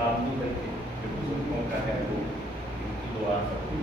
ताल्लुक है कि जो बुजुर्गों का है वो इनकी दुआ सबको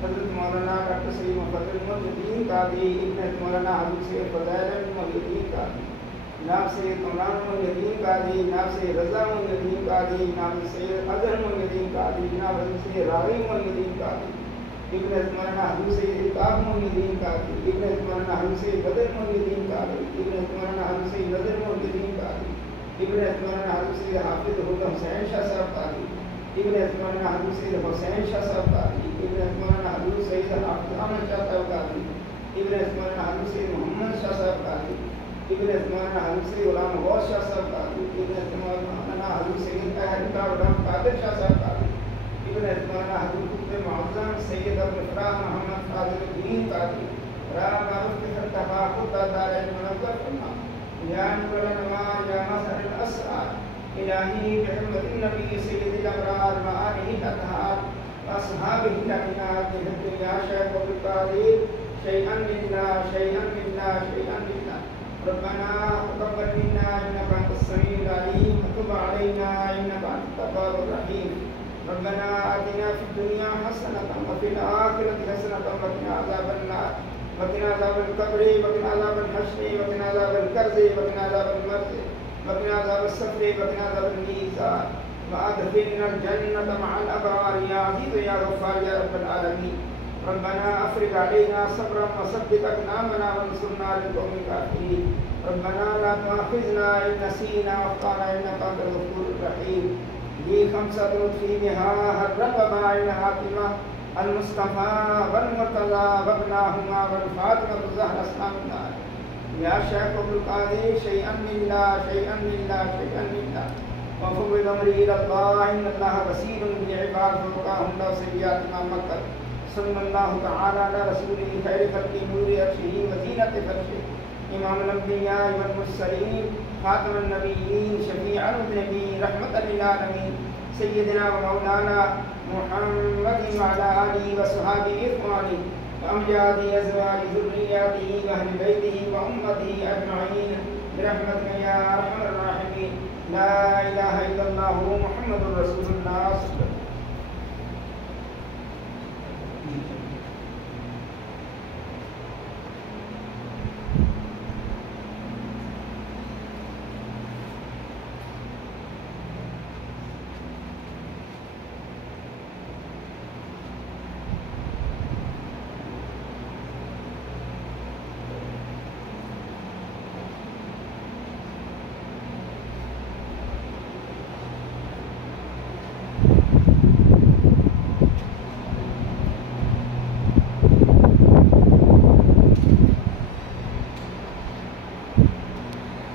हज़रत मौलाना डॉक्टर सईद मुफद्दल मुहीद्दीन कादरी इब्न मौलाना हबीब से फज़ाइल मुहीद्दीन कादरी नाम से मौलाना मुहीद्दीन कादरी नाम से रज़ा मुहीद्दीन कादरी नाम से अज़हर मुहीद्दीन कादरी नाम से रावी मुहीद्दीन कादरी इब्न मौलाना हबीब से इताब मुहीद्दीन कादरी इब्न मौलाना हबीब से बदर मुहीद्दीन कादरी इब्न मौलाना हबीब से नज़र मुहीद्दीन कादरी इब्न मौलाना हबीब से हाफिज़ हुसैन शाह साहब कादरी इब्न मौलाना हबीब से हुसैन शाह साहब कादरी इब्न मौलाना हबीब सईद अहमद शाह साहब कादरी इब्न मौलाना हबीब से मोहम्मद शाह साहब कादरी इब्न मौलाना हबीब से गुलाम गौस शाह साहब कादरी इब्न मौलाना हबीब से कादिर शाह साहब कादरी इब्न मौलाना हबीब से मुअज़्ज़म सैयद अब्दुल फराह मोहम्मद फाज़िलुद्दीन कादरी राम मारूफ के सरतबा खुद दादा मुनव्वर फरमा या नूरुल अनवार या मसअल असरार इलाही बिहम्मतिन नबी सय्यदिल अबरार व आलिहि अतहार व अस्हाबिहि अनात या शेख अब्दुल कादिर शैअन लिल्लाह शैअन लिल्लाह शैअन लिल्लाह रब्बना तक़ब्बल मिन्ना इन्नका अंतस समीउल अलीम व तुब अलैना इन्नका अंतत तव्वाबुर रहीम रब्बना आतिना फिद दुनिया हसनतन व फिल आखिरति हसनतन व क़िना अज़ाबन नार व क़िना अज़ाबल क़ब्र व क़िना अज़ाबल हश्र व क़िना अज़ाबल कर्ज़ व क़िना अज़ाबल मर्ज़ वक़िना अज़ाबस सफ़र वक़िना अज़ाबल मीज़ान वअदखिलना अल-जन्नत मअल अबरार या अज़ीज़ या गफ़्फ़ार या रब्बल आलमीन रब्बना अफ़रिग़ अलैना सब्रन व सब्बित अक़दामना वंसुरना अलल क़ौमिल काफ़िरीन रब्बना ला तुअख़िज़ना इन नसीना व अख़्ताअना इन्नका अंतल गफ़ूरुर रहीम ये खमसतुन फ़ीहा हर्रम बाइन हातिमा अल-मुस्तफ़ा वल मुर्तज़ा वब्नाहुमा वल फ़ातिमतु ज़हरा सलामुल्लाह या शेख अब्दुल कादिर शैअन लिल्लाह शैअन लिल्लाह शैअन लिल्लाह वफ़व्विज़ अम्री इलल्लाह इन्नल्लाह बसीरुन बिल-इबाद ववक़ाहुम अल्लाहु सय्यिआति मा मकर सल्लल्लाहु तआला अला रसूलिल खैरि ख़ल्क़ि नूरि अर्शिही व ज़ीनति फ़र्शिही इमामुल अंबिया वल मुरसलीन ख़ातमुन नबिय्यीन शफ़ीउल मुज़निबीन रहमतल लिल आलमीन सय्यिदना व मौलाना मुहम्मदिन व अला आलिहि व सहाबिहि इख़्वानी अम्बियादी अज़वाज ज़ुर्रिय्यातिही व अहलि बैतिही व उम्मतिही अजमईन बिरहमतिका या अरहमर राहिमीन ला इलाहा इल्लल्लाहु मुहम्मदुर रसूलुल्लाह।